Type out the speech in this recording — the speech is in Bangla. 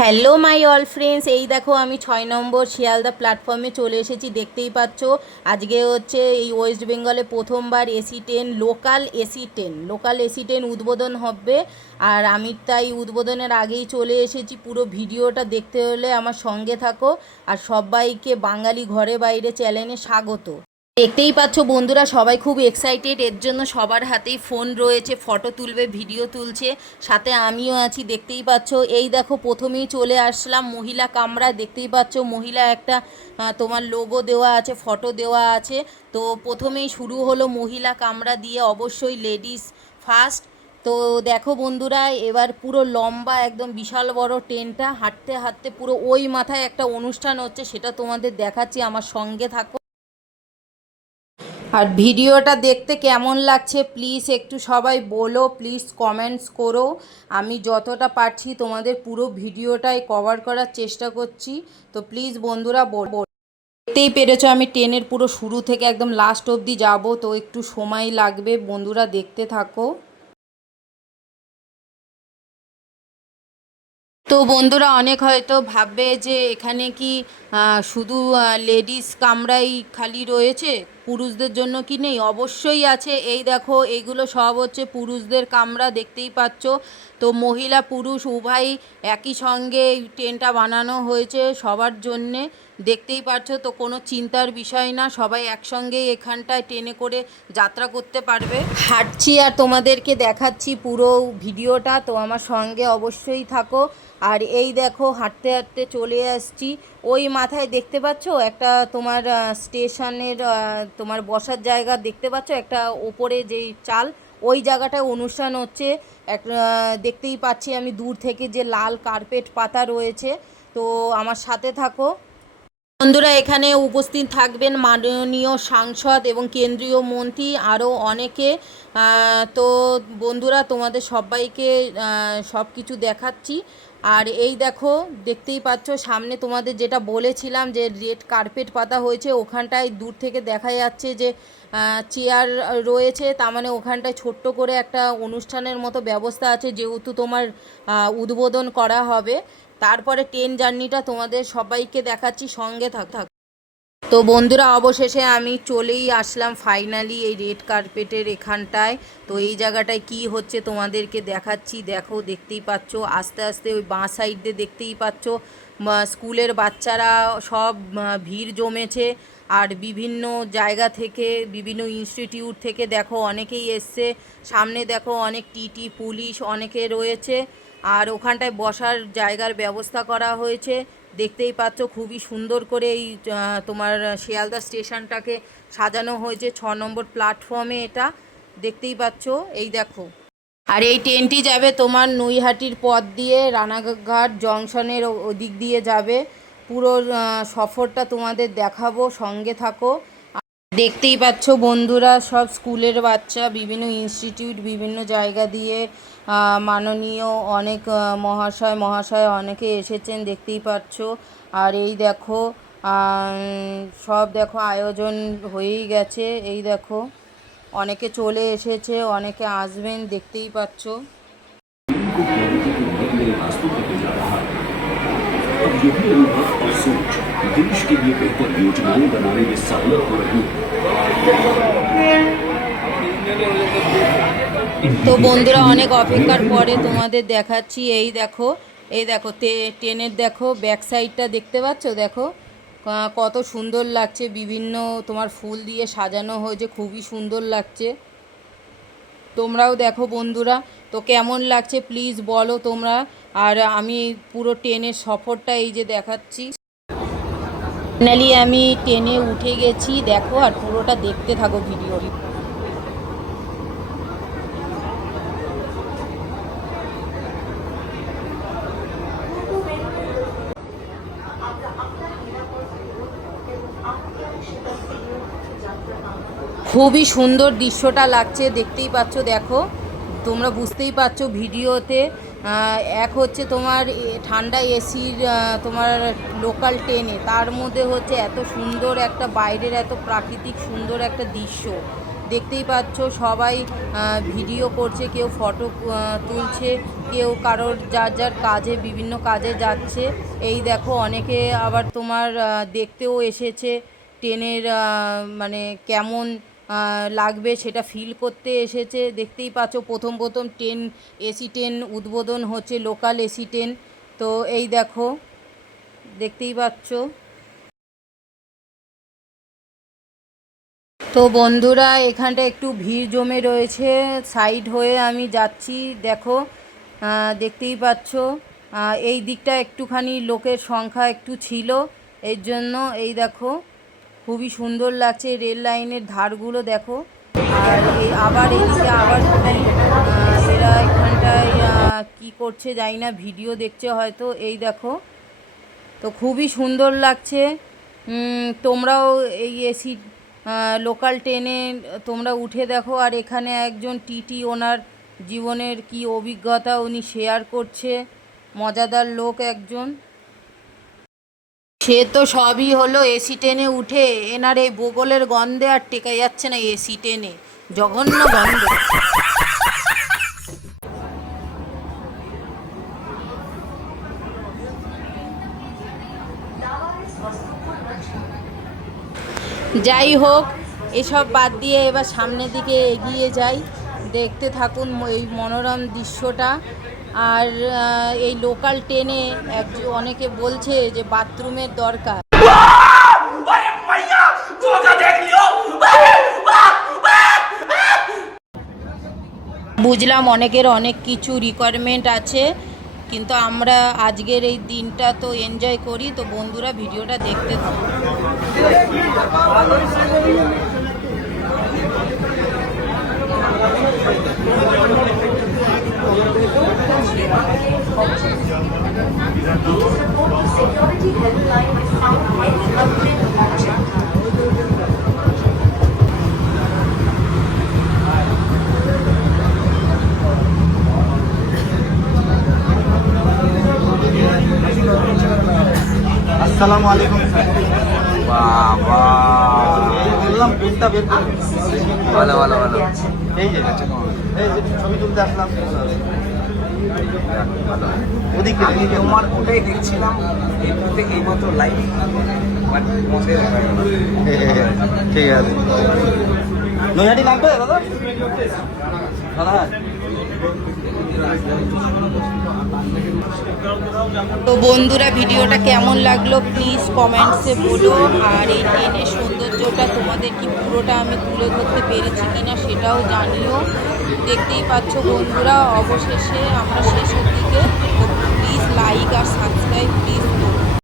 হ্যালো মাই অল ফ্রেন্ডস, এই দেখো আমি 6 নম্বর শিয়ালদা প্ল্যাটফর্মে চলে এসেছি। দেখতেই পাচ্ছ আজকে হচ্ছে এই ওয়েস্ট বেঙ্গলে প্রথমবার এসি 10 লোকাল এসি 10 উদ্বোধন হবে। আর আমি তাই উদ্বোধনের আগেই চলে এসেছি। পুরো ভিডিওটা দেখতে হলে আমার সঙ্গে থাকো। আর সবাইকে বাঙালি ঘরে বাইরে চ্যানেলে স্বাগত। দেখতেই পাচ্ছ বন্ধুরা, সবাই খুব এক্সাইটেড, এর জন্য সবার হাতেই ফোন রয়েছে, ফটো তুলবে, ভিডিও তুলছে, সাথে আমিও আছি। দেখতেই পাচ্ছ, এই দেখো প্রথমেই চলে আসলাম মহিলা কামরা। দেখতেই পাচ্ছ মহিলা একটা তোমার লোগো দেওয়া আছে, ফটো দেওয়া আছে। তো প্রথমেই শুরু হলো মহিলা কামরা দিয়ে, অবশ্যই লেডিস ফার্স্ট। তো দেখো বন্ধুরা, এবার পুরো লম্বা একদম বিশাল বড় ট্রেনটা, হাঁটতে হাঁটতে পুরো ওই মাথায় একটা অনুষ্ঠান হচ্ছে, সেটা তোমাদের দেখাচ্ছি, আমার সঙ্গে থাকো। আর ভিডিওটা দেখতে কেমন লাগছে প্লিজ একটু সবাই বলো, প্লিজ কমেন্টস করো। আমি যতটা পারছি তোমাদের পুরো ভিডিওটাই কভার করার চেষ্টা করছি। তো প্লিজ বন্ধুরা বলো। দেখতেই পেরেছো আমি ট্রেনের পুরো শুরু থেকে একদম লাস্ট অবধি যাব, তো একটু সময় লাগবে, বন্ধুরা দেখতে থাকো। তো বন্ধুরা অনেক হয়তো ভাববে যে এখানে কি শুধু লেডিস কামরাই খালি রয়েছে, পুরুষদের জন্য কি নেই? অবশ্যই আছে। এই দেখো এইগুলো সব হচ্ছে পুরুষদের কামরা, দেখতেই পাচ্ছ। তো মহিলা পুরুষ উভয়ই একই সঙ্গে এই টেন্টটা বানানো হয়েছে সবার জন্যে। দেখতেই পাচ্ছ, তো কোনো চিন্তার বিষয় না, সবাই একসঙ্গেই এখানটায় ট্রেনে করে যাত্রা করতে পারবে। হাঁটছি আর তোমাদেরকে দেখাচ্ছি পুরো ভিডিওটা, তো আমার সঙ্গে অবশ্যই থাকো। আর এই দেখো হাঁটতে হাঁটতে চলে আসছি ওই মাথায়, দেখতে পাচ্ছ একটা তোমার স্টেশনের তোমার বসার জায়গা দেখতে পাচ্ছ, একটা ওপরে যেই চাল, ওই জায়গাটায় অনুষ্ঠান হচ্ছে। এক দেখতেই পাচ্ছি আমি দূর থেকে যে লাল কার্পেট পাতা রয়েছে। তো আমার সাথে থাকো বন্ধুরা। এখানে উপস্থিত থাকবেন মাননীয় সাংসদ এবং কেন্দ্রীয় মন্ত্রী, আরও অনেকে। তো বন্ধুরা তোমাদের সবাইকে সব কিছু দেখাচ্ছি। আর এই দেখো দেখতেই পাচ্ছ সামনে তোমাদের যেটা বলেছিলাম যে রেড কার্পেট পাতা হয়েছে, ওখানটায় দূর থেকে দেখা যাচ্ছে যে চেয়ার রয়েছে, তার মানে ওখানটায় ছোট্ট করে একটা অনুষ্ঠানের মতো ব্যবস্থা আছে, যেহেতু তোমার উদ্বোধন করা হবে। তারপরে ট্রেন জার্নিটা তোমাদের সবাইকে দেখাচ্ছি, সঙ্গে থাক। তো বন্ধুরা অবশেষে আমি চলেই আসলাম ফাইনালি এই রেড কার্পেটের এখানটায়। তো এই জায়গাটায় কি হচ্ছে তোমাদেরকে দেখাচ্ছি, দেখো দেখতেই পাচ্ছ। আস্তে আস্তে ওই বাঁ সাইড দিয়ে দেখতেই পাচ্ছ স্কুলের বাচ্চারা সব ভিড় জমেছে। আর বিভিন্ন জায়গা থেকে, বিভিন্ন ইনস্টিটিউট থেকে দেখো অনেকেই এসছে। সামনে দেখো অনেক টিটি পুলিশ অনেকে রয়েছে। আর ওখানটায় বসার জায়গার ব্যবস্থা করা হয়েছে। দেখতেই পাচ্ছ খুবই সুন্দর করে এই তোমার শিয়ালদা স্টেশনটাকে সাজানো হয়েছে। 6 নম্বর প্ল্যাটফর্মে এটা দেখতেই পাচ্ছ, এই দেখো। আর এই ট্রেনটি যাবে তোমার নৈহাটির পথ দিয়ে রানাঘাট জংশনের ওদিক দিয়ে যাবে। পুরো সফরটা তোমাদের দেখাবো, সঙ্গে থাকো। দেখতেই পাচ্ছ বন্ধুরা, সব স্কুলের বাচ্চা, বিভিন্ন ইনস্টিটিউট, বিভিন্ন জায়গা দিয়ে মাননীয় অনেক মহাশয় অনেকে এসেছেন, দেখতেই পাচ্ছ। আর এই দেখো সব দেখো আয়োজন হয়েই গেছে। এই দেখো অনেকে চলে এসেছে, অনেকে আসবেন, দেখতেই পাচ্ছ। अब यही अनुभव और सोच देश के लिए बेहतर योजनाएं बनाने में सहायक हो रही है। তো বন্ধুরা অনেক অপেক্ষার পরে তোমাদের দেখাচ্ছি, এই দেখো। এই দেখো ট্রেনের দেখো ব্যাক সাইডটা দেখতে পাচ্ছ, দেখো কত সুন্দর লাগছে, বিভিন্ন তোমার ফুল দিয়ে সাজানো হয়েছে, খুবই সুন্দর লাগছে। তোমরাও দেখো বন্ধুরা, তো কেমন লাগছে প্লিজ বলো তোমরা। আর আমি পুরো ট্রেনের সফরটা এই যে দেখাচ্ছি। ফাইনালি আমি ট্রেনে উঠে গেছি, দেখো। আর পুরোটা দেখতে থাকো ভিডিও। খুবই সুন্দর দৃশ্যটা লাগছে, দেখতেই পাচ্ছ, দেখো। তোমরা বুঝতেই পারছো ভিডিওতে। এক হচ্ছে তোমার ঠান্ডা এসির তোমার লোকাল ট্রেনে, তার মধ্যে হচ্ছে এত সুন্দর একটা বাইরের এত প্রাকৃতিক সুন্দর একটা দৃশ্য। দেখতেই পাচ্ছ সবাই ভিডিও করছে, কেউ ফটো তুলছে, কেউ কারোর যার যার কাজে বিভিন্ন কাজে যাচ্ছে। এই দেখো অনেকে আবার তোমার দেখতেও এসেছে ট্রেনের মানে কেমন লাগবে সেটা ফিল করতে এসেছে। দেখতেই পাচ্ছ প্রথম প্রথম ট্রেন, এসি ট্রেন উদ্বোধন হচ্ছে, লোকাল এসি ট্রেন। তো এই দেখো দেখতেই পাচ্ছ। তো বন্ধুরা এখানটা একটু ভিড় জমে রয়েছে, সাইড হয়ে আমি যাচ্ছি। দেখো দেখতেই পাচ্ছ এই দিকটা একটুখানি লোকের সংখ্যা একটু ছিল, এর জন্য এই দেখো খুবই সুন্দর লাগছে রেল লাইনের ধারগুলো দেখো। আর এই আবার এইদিকে আবার এরা এখানটায় কি করছে জানি না, ভিডিও দেখছে হয়তো। এই দেখো তো খুবই সুন্দর লাগছে। তোমরাও এই এসি লোকাল ট্রেনে তোমরা উঠে দেখো। আর এখানে একজন টিটি, ওনার জীবনের কি অভিজ্ঞতা উনি শেয়ার করছে, মজাদার লোক একজন। সে তো সবই হলো এসি ট্রেনে উঠে, এনার এই বগলের গন্ধে আর টেকা যাচ্ছে না এসি ট্রেনে, জঘন্য গন্ধ। যাই হোক এসব বাদ দিয়ে এবার সামনের দিকে এগিয়ে যাই, দেখতে থাকুন এই মনোরম দৃশ্যটা। আর এই লোকাল ট্রেনে অনেকে বলছে যে বাথরুমের দরকার। বুঝলাম অনেকের অনেক কিছু রিকোয়ারমেন্ট আছে, কিন্তু আমরা আজকের এই দিনটা তো এনজয় করি। তো বন্ধুরা ভিডিওটা দেখতে থাকুন। আসসালামু আলাইকুম স্যার। বাবা বললাম পেনটা বের করে। ভালো ভালো ভালো। এই যে ছবি তুলতে আসলাম। ওদিকে আমি আমার ওটাই দেখছিলাম, এই মতো লাইভ ঠিক আছে। নৈহাটি লাগবে দাদা? দাদা তো বন্ধুরা ভিডিওটা কেমন লাগলো প্লিজ কমেন্টসে বলো। আর এই ট্রেনের সৌন্দর্যটা তোমাদের কি পুরোটা আমি তুলে ধরতে পেরেছি কিনা সেটাও জানিও। দেখতেই পাচ্ছ বন্ধুরা অবশেষে আমরা শেষের দিকে। তো প্লিজ লাইক আর